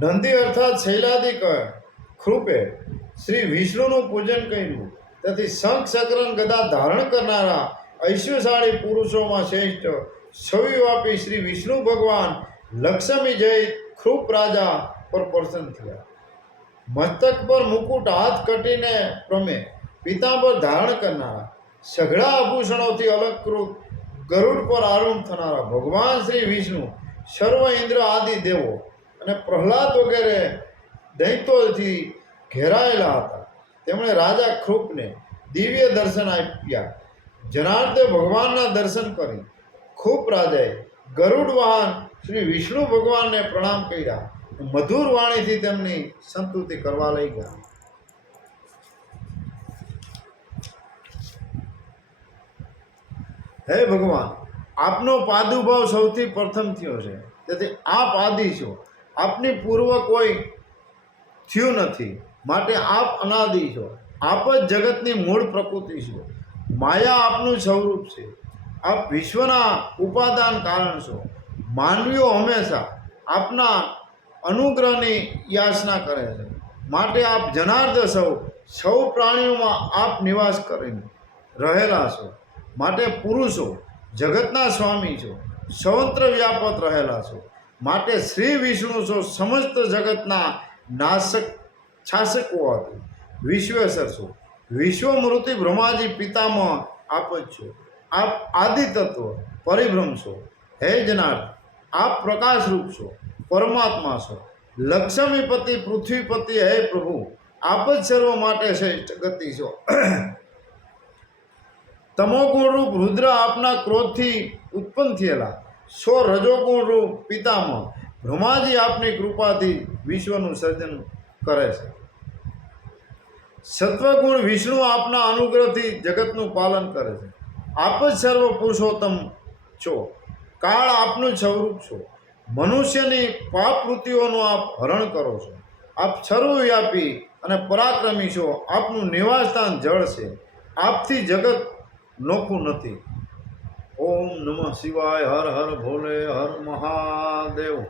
નંદી અર્થાત શૈલાદિક કૃપે શ્રી વિષ્ણુનું પૂજન કર્યું. તેથી શંખ ચક્ર ગદા ધારણ કરનારા ઐશ્વર્યશાળી પુરુષોમાં શ્રેષ્ઠ છવિવ્યાપી શ્રી વિષ્ણુ ભગવાન લક્ષ્મી જય કૃપ રાજા પર પ્રસન્ન થયા. મસ્તક પર મુકુટ, હાથ કટીને પ્રમે પીતાંબર ધારણ કરનારા, સઘળા આભૂષણોથી અલંકૃત ગરુડ પર આરૂઢ થનારા ભગવાન શ્રી વિષ્ણુ સર્વ ઇન્દ્ર આદિ દેવો અને પ્રહલાદ વગેરે દૈત્યોથી ઘેરાયેલા હતા. તેમણે રાજા કૃપને દિવ્ય દર્શન આપ્યા. જનાર્દે ભગવાનના દર્શન કરી કૃપ રાજાએ ગરુડ વાહન શ્રી વિષ્ણુ ભગવાનને પ્રણામ કર્યા. મધુર વાણીથી તેમની સંતુતિ કરવા લઈ ગયા. હે ભગવાન, આપનો પ્રાદુર્ભાવ સૌથી પ્રથમ થયો છે, તેથી આપ આદિ છો. આપની પૂર્વ કોઈ થયું નથી, માટે આપ અનાદિ છો. આપ જ જગતની મૂળ પ્રકૃતિ છો. માયા આપનું સ્વરૂપ છે. આપ વિશ્વના ઉપાદાન કારણ છો. માનવીઓ હંમેશા આપના અનુગ્રહની યાચના કરે છે, માટે આપ જનાર્દ સૌ પ્રાણીઓમાં આપ નિવાસ કરીને રહેલા છો. માટે પુરુષો જગતના સ્વામી છો, સર્વત્ર વ્યાપક રહેલા છો. માટે શ્રી વિષ્ણુ છો, સમસ્ત જગતના નાશક શાસક હોવાથી વિશ્વેશ્વર છો. વિશ્વમૃતિ બ્રહ્માજી પિતામહ આપ જ છો. આપ આદિ તત્વ પરિભ્રમ છો. હે જનાર્દ, આપ પ્રકાશરૂપ છો, પરમાત્મા છો. લક્ષ્મીપતિ પૃથ્વીપતિ હે પ્રભુ, આપ જ સર્વ માટે શ્રેષ્ઠ ગતિ છો. તમોગુણ રૂપ રુદ્ર આપના ક્રોધથી ઉત્પન્ન થયેલા. રજોગુણ રૂપ પિતામહ બ્રહ્માજી આપની કૃપાથી વિશ્વનું સર્જન કરે છે. સત્વગુણ વિષ્ણુ આપના અનુગ્રહથી જગતનું પાલન કરે છે. આપ જ સર્વ પુરુષોત્તમ છો. કાળ આપનું સ્વરૂપ છો. મનુષ્યની પાપ વૃત્તિઓનું આપ હરણ કરો છો. આપ સર્વવ્યાપી અને પરાક્રમી છો. આપનું નિવાસસ્થાન જળ છે. આપથી જગત નોખું નથી. ઓમ નમઃ શિવાય. હર હર ભોલે, હર મહાદેવ.